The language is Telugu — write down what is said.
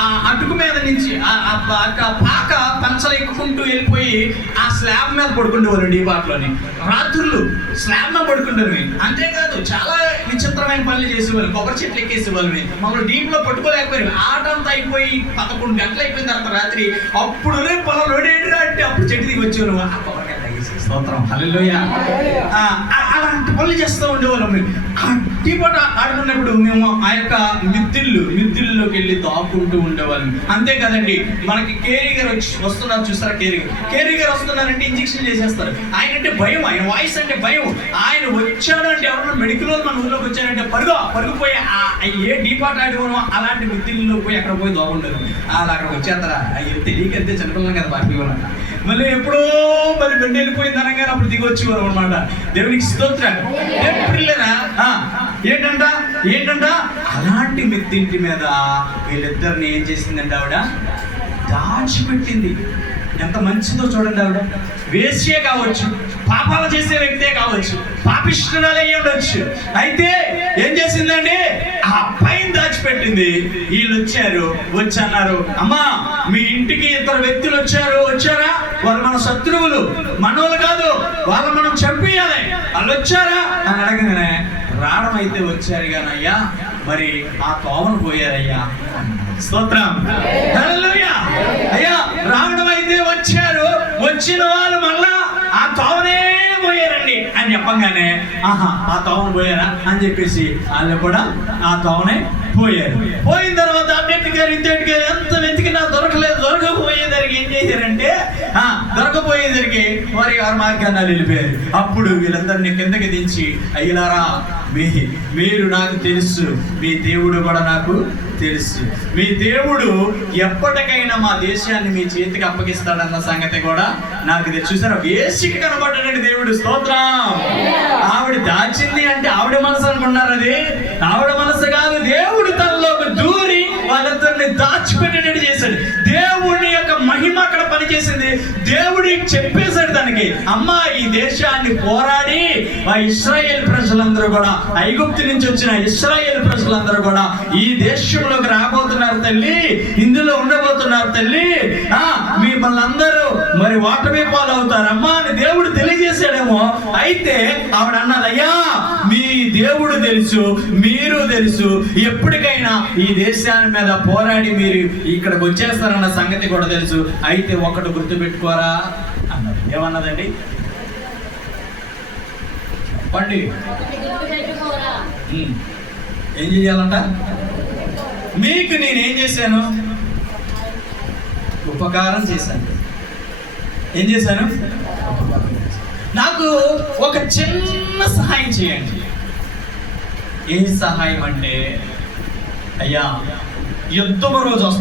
ఆ అటుకు మీద నుంచి పాక పంచలు ఎక్కుకుంటూ వెళ్ళిపోయి ఆ స్లాబ్ మీద పడుకుంటేవాళ్ళు ఈ పాటలోని రాత్రులు స్లాబ్ మీద పడుకుంటారు. అంతేకాదు చాలా విచిత్రమైన పనులు చేసేవాళ్ళు. కొబ్బరి చెట్లు ఎక్కేసేవాళ్ళు. మమ్మల్ని డీప్ లో పట్టుకోలేకపోయారు. ఆట అంతా అయిపోయి 11 గంటలు అయిపోయిన తర్వాత రాత్రి అప్పుడు పొలం లోడేటిరా అంటే అప్పుడు చెట్టు దిగి వచ్చేవాళ్ళు. ఆ కొబ్బరికాయ స్తోత్రం హల్లెలూయా. అలాంటి పనులు చేస్తూ ఉండేవాళ్ళం. టీపాట ఆడుకున్నప్పుడు మేము ఆ యొక్క మిద్దిల్లోకి వెళ్ళి దాక్కుంటూ ఉండేవాళ్ళం. అంతే కదండి, మనకి కేరీ గారు వస్తున్నారు చూస్తారా? కేరీ గారు వస్తున్నారంటే ఇంజక్షన్ చేసేస్తారు. ఆయన అంటే భయం, ఆయన వాయిస్ అంటే భయం. ఆయన వచ్చాడు అంటే ఎవరన్నా మెడికల్ మన ఊళ్ళోకి వచ్చారంటే పరుగుపోయి ఏ డీపాట ఆడుకోవడం అలాంటి మిద్దిల్లో పోయి అక్కడ పోయి దాక్కుంటారు. అలా అక్కడికి వచ్చేస్తారా? అయ్యో తెలియకంతే చనిపోయాం కదా బాకీ వాళ్ళ. మళ్ళీ ఎప్పుడో మరి బండి వెళ్ళిపోయింది అనగానే అప్పుడు దిగి వచ్చేవారు అనమాట. దేవునికి స్తోత్రాలు. ఏంటంట అలాంటి మిద్దింటి మీద వీళ్ళిద్దరిని ఏం చేసిందండి ఆవిడ? దాచిపెట్టింది. ఎంత మంచిదో చూడండి. ఆవిడ వేశ్యే కావచ్చు, పాపాలు చేసే వ్యక్తే కావచ్చు, పాపిష్టురాలే ఉండొచ్చు. అయితే ఏం చేసిందండి? ఆ పైన దాచిపెట్టింది. వీళ్ళు వచ్చి అన్నారు, అమ్మా మీ ఇంటికి 2 వ్యక్తులు వచ్చారా? వాళ్ళు మన శత్రువులు, మనోళ్ళు కాదు, వాళ్ళు మనం చంపేయాలి. వాళ్ళు వచ్చారా అని అడగగానే రావడం అయితే వచ్చారు కానయ్యా, మరి ఆ తోవను పోయారయ్యా. స్తోత్రం హల్లెలూయా. అయ్యా రావడం అయితే వచ్చారు, వచ్చిన వాళ్ళు మళ్ళా ఆ తోవనే పోయారండి అని చెప్పంగానే ఆ తోవను పోయారా అని చెప్పేసి వాళ్ళు కూడా ఆ తోవనే పోయారు. పోయిన తర్వాత అన్నింటిగారు ఇంటిగారు ఎంత వెతికినా దొరకపోయేసరికి ఏం చేశారంటే దొరకపోయేసరికి వారి మార్గాన్ని వెళ్ళిపోయారు. అప్పుడు వీళ్ళందరినీ కిందకి దించి, అయ్యలారా మీరు నాకు తెలుసు, మీ దేవుడు కూడా నాకు తెలుసు. మీ దేవుడు ఎప్పటికైనా మా దేశాన్ని మీ చేతికి అప్పగిస్తాడన్న సంగతి కూడా నాకు తెలుసు. చూసారా, వేసికి కనబడ్డాడండి దేవుడు. స్తోత్రం. ఆవిడ దాచింది అంటే ఆవిడ మనసు అనుకున్నారు. అది ఆవిడ మనసు కాదు. దేవుడు తనలోకి దూరి వాళ్ళందరినీ దాచిపెట్టేటట్టు చేశాడు. దేవుడి యొక్క మహిమ అక్కడ పనిచేసింది. దేవుడి చెప్పేశాడు దానికి, అమ్మా ఈ దేశాన్ని పోరాడి ఆ ఇశ్రాయేల్ ప్రజలందరూ కూడా, ఐగుప్తు నుంచి వచ్చిన ఇశ్రాయేల్ ప్రజలందరూ కూడా ఈ దేశంలోకి రాబోతున్నారు తల్లి, ఇందులో ఉండబోతున్నారు తల్లి, మిమ్మల్ని అందరూ మరి వాటమే పాలవుతారు అమ్మా అని దేవుడు తెలియజేశాడేమో. అయితే ఆవిడ అన్నది, అయ్యా మీ దేవుడు తెలుసు, మీరు తెలుసు, ఎప్పటికైనా ఈ దేశాన్ని మీద పోరాడి మీరు ఇక్కడికి వచ్చేస్తారన్న సంగతి కూడా తెలుసు. అయితే ఒకటి గుర్తుపెట్టుకోరా అన్నది. ఏమన్నదండి? చెప్పండి. ఏం చేయాలంట? మీకు నేనేం చేశాను? ఉపకారం చేశాను. ఏం చేశాను? నాకు ఒక చిన్న సహాయం చేయండి. ఏం సహాయం అంటే, అయ్యా యుద్ధం రోజు